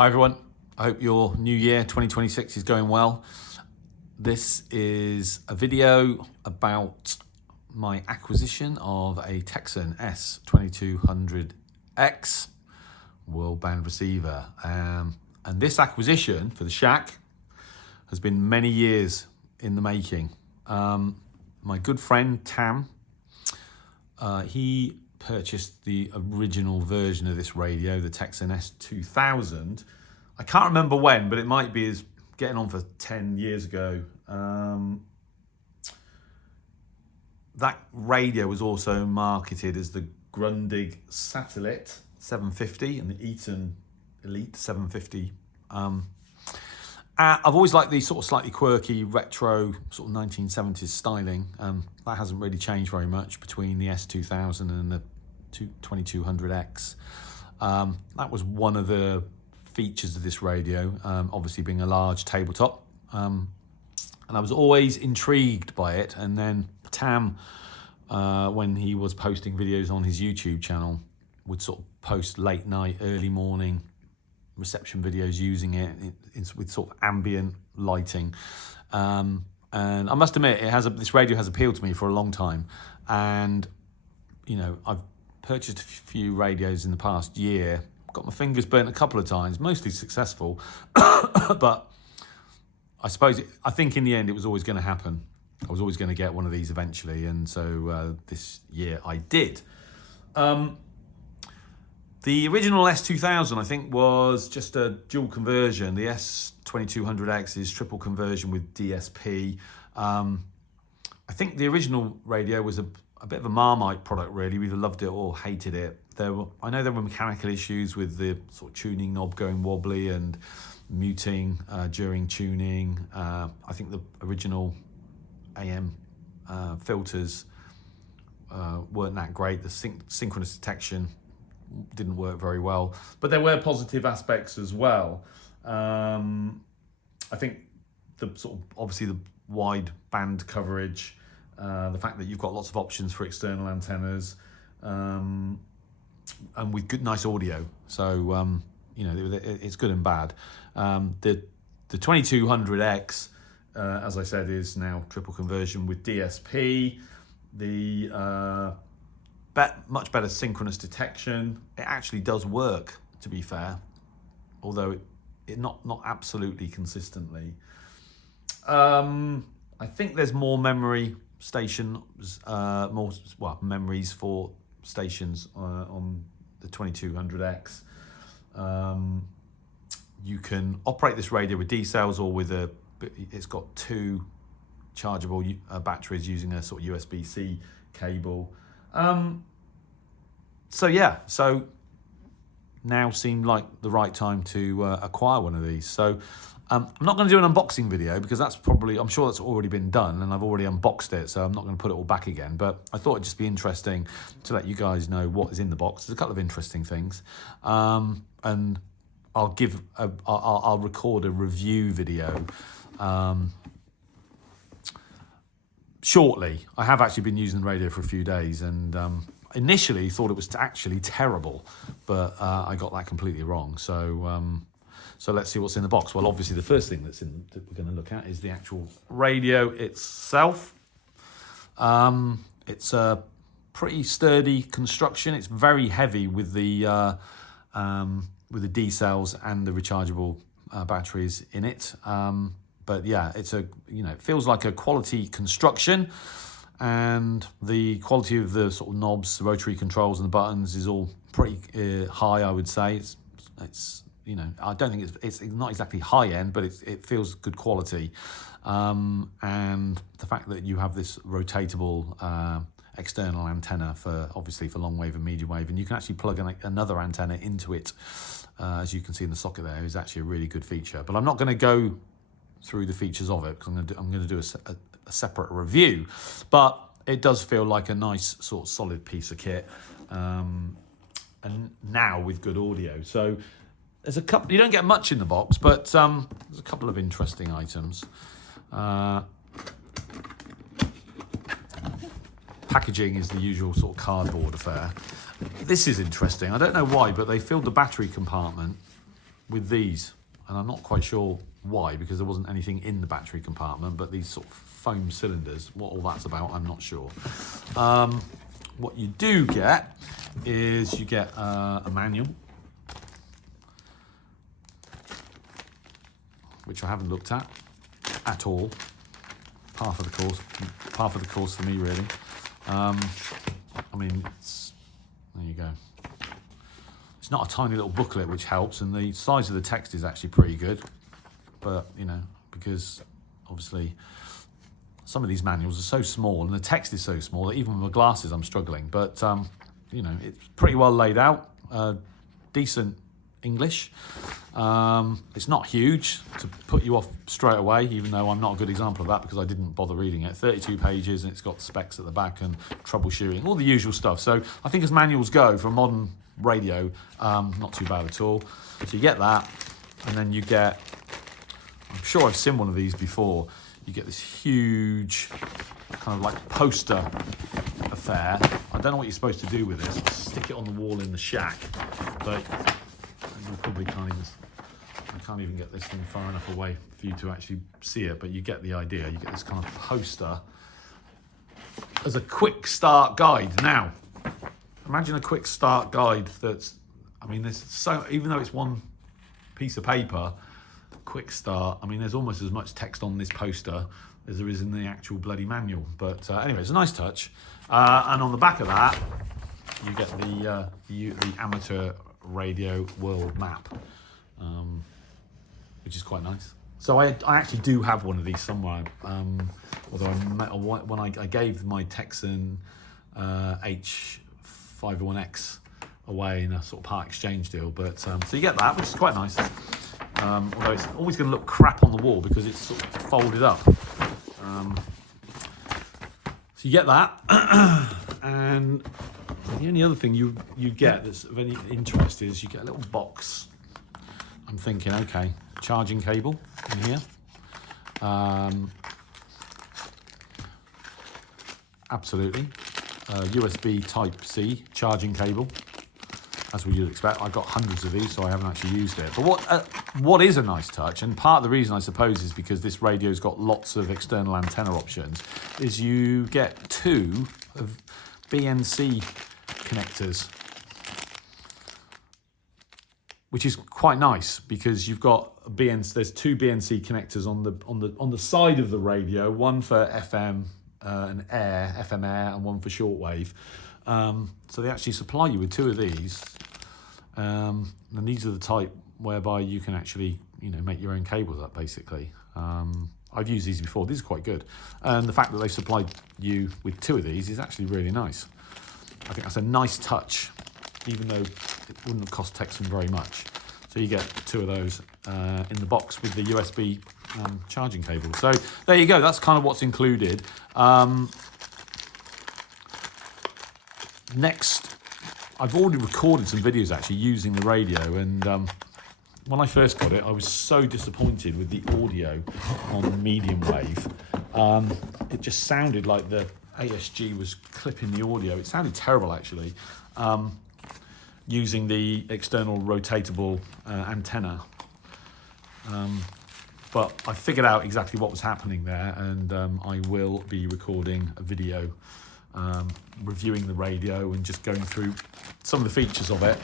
Hi everyone, I hope your new year 2026 is going well. This is a video about my acquisition of a Tecsun S-2200X world band receiver. And this acquisition for the shack has been many years in the making. My good friend Tam, he purchased the original version of this radio, the Tecsun S-2000. I can't remember when, but it might be as getting on for 10 years ago. That radio was also marketed as the Grundig Satellite 750 and the Eaton Elite 750. I've always liked these sort of slightly quirky retro sort of 1970s styling. That hasn't really changed very much between the S-2000 and the 2200X. That was one of the features of this radio, obviously being a large tabletop. And I was always intrigued by it. And then Tam, when he was posting videos on his YouTube channel, would sort of post late night, early morning reception videos using it with sort of ambient lighting. And I must admit, this radio has appealed to me for a long time. And, you know, I've purchased a few radios in the past year, got my fingers burnt a couple of times, mostly successful. But I think in the end it was always going to happen. I was always going to get one of these eventually. And so this year I did. The original S-2000, I think, was just a dual conversion. The S-2200X is triple conversion with DSP. I think the original radio was a bit of a Marmite product, really. We either loved it or hated it. I know there were mechanical issues with the sort of tuning knob going wobbly and muting during tuning. I think the original AM filters weren't that great. The synchronous detection didn't work very well, but there were positive aspects as well. I think obviously the wide band coverage, the fact that you've got lots of options for external antennas, and with good, nice audio. So you know, it's good and bad. The 2200X, as I said, is now triple conversion with DSP. The much better synchronous detection. It actually does work, to be fair, although it not absolutely consistently. I think there's more memory stations, memories for stations on the 2200X. You can operate this radio with D cells or with it's got two chargeable batteries using a sort of USB-C cable. So now seemed like the right time to acquire one of these. So I'm not going to do an unboxing video because I'm sure that's already been done and I've already unboxed it, so I'm not going to put it all back again. But I thought it'd just be interesting to let you guys know what is in the box. There's a couple of interesting things, and I'll record a review video shortly. I have actually been using the radio for a few days and initially thought it was actually terrible, but I got that completely wrong. So let's see what's in the box. Well, obviously the first thing that we're going to look at is the actual radio itself. It's a pretty sturdy construction. It's very heavy with the D cells and the rechargeable batteries in it. But yeah, it feels like a quality construction, and the quality of the sort of knobs, the rotary controls and the buttons is all pretty high, I would say. It's I don't think it's not exactly high end, but it feels good quality. And the fact that you have this rotatable external antenna obviously for long wave and medium wave, and you can actually plug another antenna into it, as you can see in the socket there, is actually a really good feature. But I'm not going to go through the features of it because I'm going to do a separate review. But it does feel like a nice sort of solid piece of kit, and now with good audio. So there's a couple. You don't get much in the box, but there's a couple of interesting items. Packaging is the usual sort of cardboard affair. This is interesting. I don't know why, but they filled the battery compartment with these, and I'm not quite sure why, because there wasn't anything in the battery compartment, but these sort of foam cylinders, what all that's about, I'm not sure. What you do get is you get a manual, which I haven't looked at all. Half of the course for me, really. I mean, there you go. It's not a tiny little booklet, which helps, and the size of the text is actually pretty good. But, you know, because obviously some of these manuals are so small and the text is so small that even with my glasses I'm struggling. But, you know, it's pretty well laid out, decent English. It's not huge to put you off straight away, even though I'm not a good example of that because I didn't bother reading it. 32 pages, and it's got specs at the back and troubleshooting, all the usual stuff. So I think as manuals go for a modern radio, not too bad at all. So you get that, and then you get, I'm sure I've seen one of these before, you get this huge kind of like poster affair. I don't know what you're supposed to do with this. Stick it on the wall in the shack, but you probably can't even get this thing far enough away for you to actually see it, but you get the idea. You get this kind of poster as a quick start guide. Now, imagine a quick start guide that's, I mean, there's so, even though it's one piece of paper, quick start, I mean, there's almost as much text on this poster as there is in the actual bloody manual. But anyway, it's a nice touch. And on the back of that, you get the amateur radio world map, which is quite nice. So I actually do have one of these somewhere, although when I gave my Tecsun S-2200X away in a sort of part exchange deal. But so you get that, which is quite nice. Although it's always going to look crap on the wall because it's sort of folded up. So you get that, and the only other thing you get that's of any interest is you get a little box. I'm thinking, okay, charging cable in here. Absolutely. USB Type-C charging cable, as we would expect. I've got hundreds of these, so I haven't actually used it. But what is a nice touch, and part of the reason I suppose is because this radio's got lots of external antenna options, is you get 2 of BNC connectors, which is quite nice because you've got there's 2 BNC connectors on the side of the radio, one for FM and FM air, and one for shortwave. So they actually supply you with 2 of these, and these are the type whereby you can actually, you know, make your own cables up basically. I've used these before. These are quite good, and the fact that they supplied you with 2 of these is actually really nice. I think that's a nice touch, even though it wouldn't have cost Tecsun very much. So you get 2 of those in the box with the USB charging cable. So there you go. That's kind of what's included. Next, I've already recorded some videos actually using the radio, and when I first got it, I was so disappointed with the audio on medium wave. It just sounded like the ASG was clipping the audio. It sounded terrible actually, using the external rotatable antenna. But I figured out exactly what was happening there, and I will be recording a video reviewing the radio and just going through some of the features of it,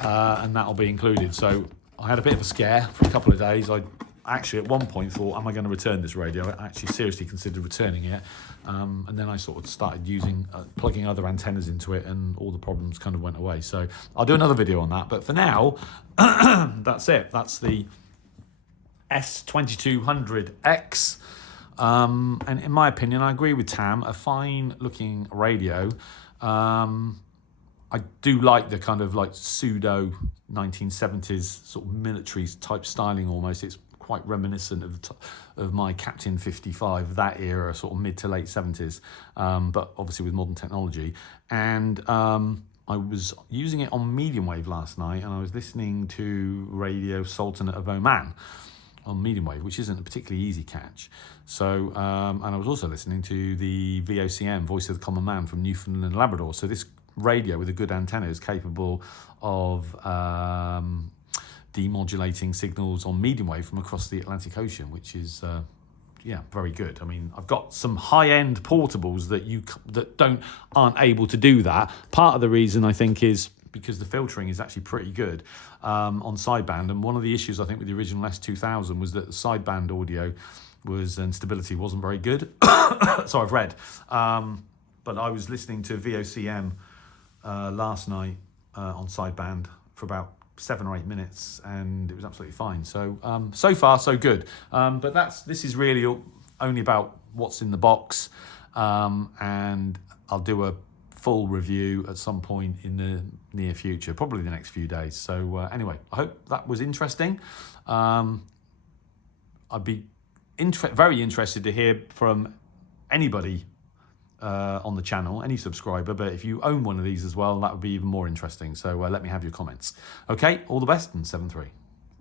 and that'll be included. So I had a bit of a scare for a couple of days. I actually at one point thought, am I going to return this radio? I actually seriously considered returning it, and then I sort of started using plugging other antennas into it, and all the problems kind of went away. So I'll do another video on that, but for now that's it. That's the S-2200X. And in my opinion, I agree with Tam, a fine looking radio. I do like the kind of like pseudo 1970s sort of military type styling almost. It's quite reminiscent of my Captain 55, that era, sort of mid to late 70s, but obviously with modern technology. And I was using it on medium wave last night, and I was listening to Radio Sultanate of Oman on medium wave, which isn't a particularly easy catch. So, and I was also listening to the VOCM, Voice of the Common Man, from Newfoundland and Labrador. So this radio with a good antenna is capable of demodulating signals on medium wave from across the Atlantic Ocean, which is yeah, very good. I mean, I've got some high-end portables that aren't able to do that. Part of the reason, I think, is because the filtering is actually pretty good on sideband. And one of the issues, I think, with the original S2000 was that the sideband audio and stability wasn't very good. So I've read. But I was listening to VOCM last night on sideband for about 7 or 8 minutes, and it was absolutely fine. So so far so good. But this is really only about what's in the box, and I'll do a full review at some point in the near future, probably the next few days. So anyway, I hope that was interesting. I'd be very interested to hear from anybody on the channel, any subscriber, but if you own one of these as well, that would be even more interesting. So let me have your comments. Okay, all the best, and 7-3.